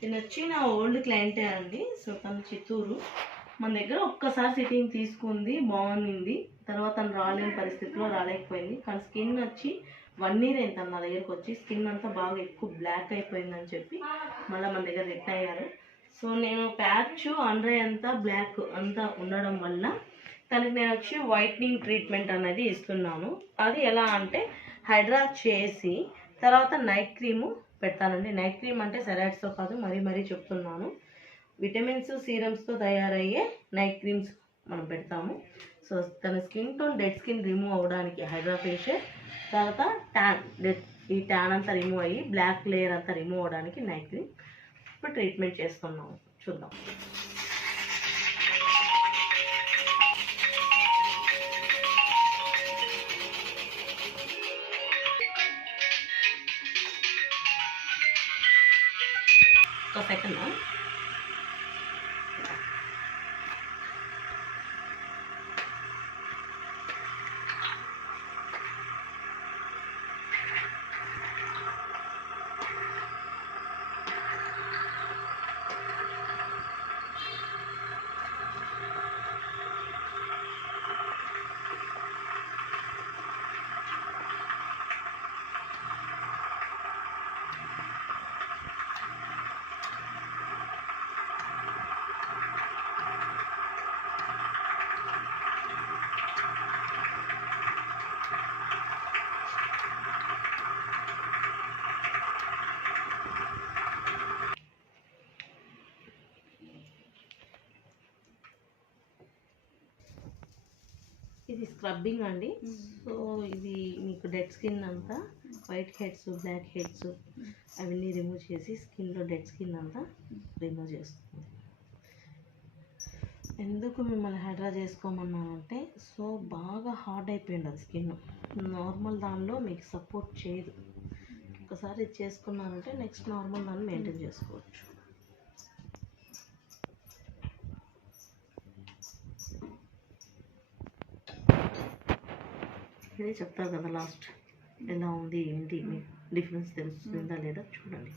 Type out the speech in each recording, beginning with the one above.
నేను వచ్చి నా ఓల్డ్ క్లయింటే అండి. సో తను చిత్తూరు. మన దగ్గర ఒక్కసారి సిట్టింగ్ తీసుకుంది, బాగుంది. తర్వాత తను రాలేని పరిస్థితిలో రాలేకపోయింది. కానీ స్కిన్ వచ్చి 1 year అయింది తను నా దగ్గరకు వచ్చి. స్కిన్ అంతా బాగా ఎక్కువ బ్లాక్ అయిపోయిందని చెప్పి మళ్ళీ మన దగ్గర రిటర్న్ అయ్యారు. సో నేను ప్యాచ్ అండర్ అంతా బ్లాక్ అంతా ఉండడం వల్ల తనకి నేను వచ్చి వైట్నింగ్ ట్రీట్మెంట్ అనేది ఇస్తున్నాను. అది ఎలా అంటే హైడ్రా చేసి తర్వాత నైట్ క్రీము పెడతానండి. నైట్ క్రీమ్ అంటే సెరాక్స్తో కాదు, మరీ చెప్తున్నాను. విటమిన్స్ సీరమ్స్తో తయారయ్యే నైట్ క్రీమ్స్ మనం పెడతాము. సో తన skin tone dead skin remove అవ్వడానికి హైడ్రా ఫేషియల్, తర్వాత ఈ ట్యాన్ అంతా రిమూవ్ అయ్యి బ్లాక్ లేయర్ అంతా రిమూవ్ అవ్వడానికి నైట్ క్రీమ్ ఇప్పుడు ట్రీట్మెంట్ చేస్తున్నాము. చూద్దాం. ఒక సెకండ్. ఇది స్క్రబ్బింగ్ అండి. సో ఇది మీకు డెడ్ స్కిన్ అంతా వైట్ హెడ్స్, బ్లాక్ హెడ్స్ అవన్నీ రిమూవ్ చేసి స్కిన్లో డెడ్ స్కిన్ అంతా రిమూవ్ చేస్తుంది. ఎందుకు మిమ్మల్ని హైడ్రా చేసుకోమన్నానంటే, సో బాగా హార్డ్ అయిపోయింది అది స్కిన్. నార్మల్ దానిలో మీకు సపోర్ట్ చేయదు. ఒకసారి ఇది చేసుకున్నారంటే నెక్స్ట్ నార్మల్ దాన్ని మెయింటైన్ చేసుకోవచ్చు. ఇదే చెప్తారు కదా లాస్ట్ ఎలా ఉంది ఏంటి మీకు డిఫరెన్స్ తెలుస్తుందా లేదా చూడండి.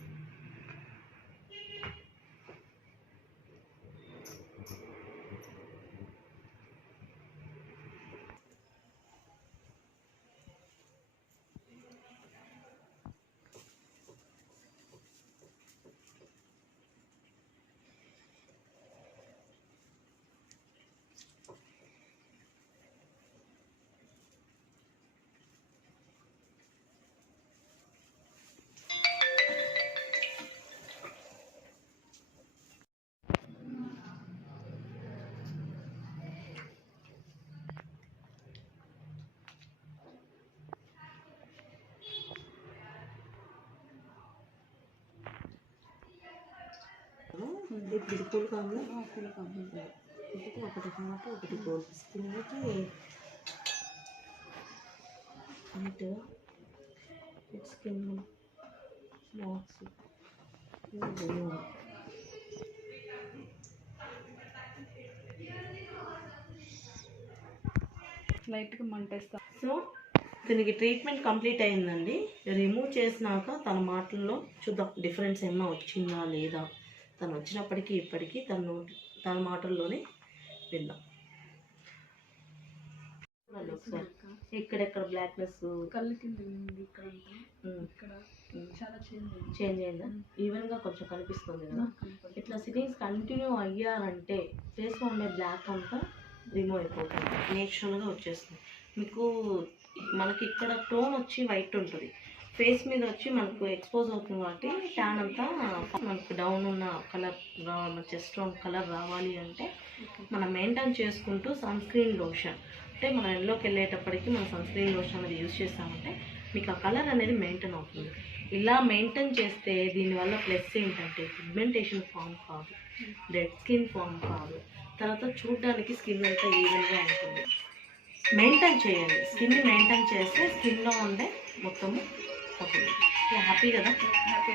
ఇప్పుడు పూలు కావాలి, పూలు కావాలి. ఒకటి టమాటో, ఒకటి గోల్డ్ స్కిన్కి అంటే స్కిన్ బాక్స్ లైట్గా మంటేస్తా. సో దీనికి ట్రీట్మెంట్ కంప్లీట్ అయిందండి. రిమూవ్ చేసినాక తన మాటల్లో చూద్దాం డిఫరెన్స్ ఏమన్నా వచ్చిందా లేదా. తను వచ్చినప్పటికీ ఇప్పటికీ తన మాటల్లోనే విందాం. ఎక్కడెక్కడ బ్లాక్నెస్ కళ్ళు కింద ఇక్కడ చాలా చేంజ్ అయిందా? ఈవెన్గా కొంచెం కనిపిస్తుంది కదా. ఇట్లా సిట్టింగ్స్ కంటిన్యూ అయ్యారంటే ఫేస్లో ఉండే బ్లాక్ అంతా రిమూవ్ అయిపోతుంది, నేచురల్గా వచ్చేస్తుంది. మీకు మనకి ఇక్కడ టోన్ వచ్చి వైట్ ఉంటుంది, ఫేస్ మీద వచ్చి మనకు ఎక్స్పోజ్ అవుతుంది కాబట్టి ట్యాన్ అంతా మనకు డౌన్ ఉన్న కలర్ రావాలి, చెస్ట్ టోన్ కలర్ రావాలి అంటే మనం మెయింటైన్ చేసుకుంటూ సన్ స్క్రీన్ లోషన్ అంటే మనం ఎల్లోకి వెళ్ళేటప్పటికి మనం సన్ స్క్రీన్ లోషన్ అనేది యూజ్ చేస్తామంటే మీకు ఆ కలర్ అనేది మెయింటైన్ అవుతుంది. ఇలా మెయింటైన్ చేస్తే దీనివల్ల ప్లస్ ఏంటంటే పిగ్మెంటేషన్ ఫామ్ కాదు, డెడ్ స్కిన్ ఫామ్ కాదు, తర్వాత చూడడానికి స్కిన్ అంతా ఈవెన్గా ఉంటుంది. మెయింటైన్ చేయండి, స్కిన్ని మెయింటైన్ చేస్తే స్కిన్లో ఉండే మొత్తము ఓకే. హ్యాపీ కదా? హ్యాపీ.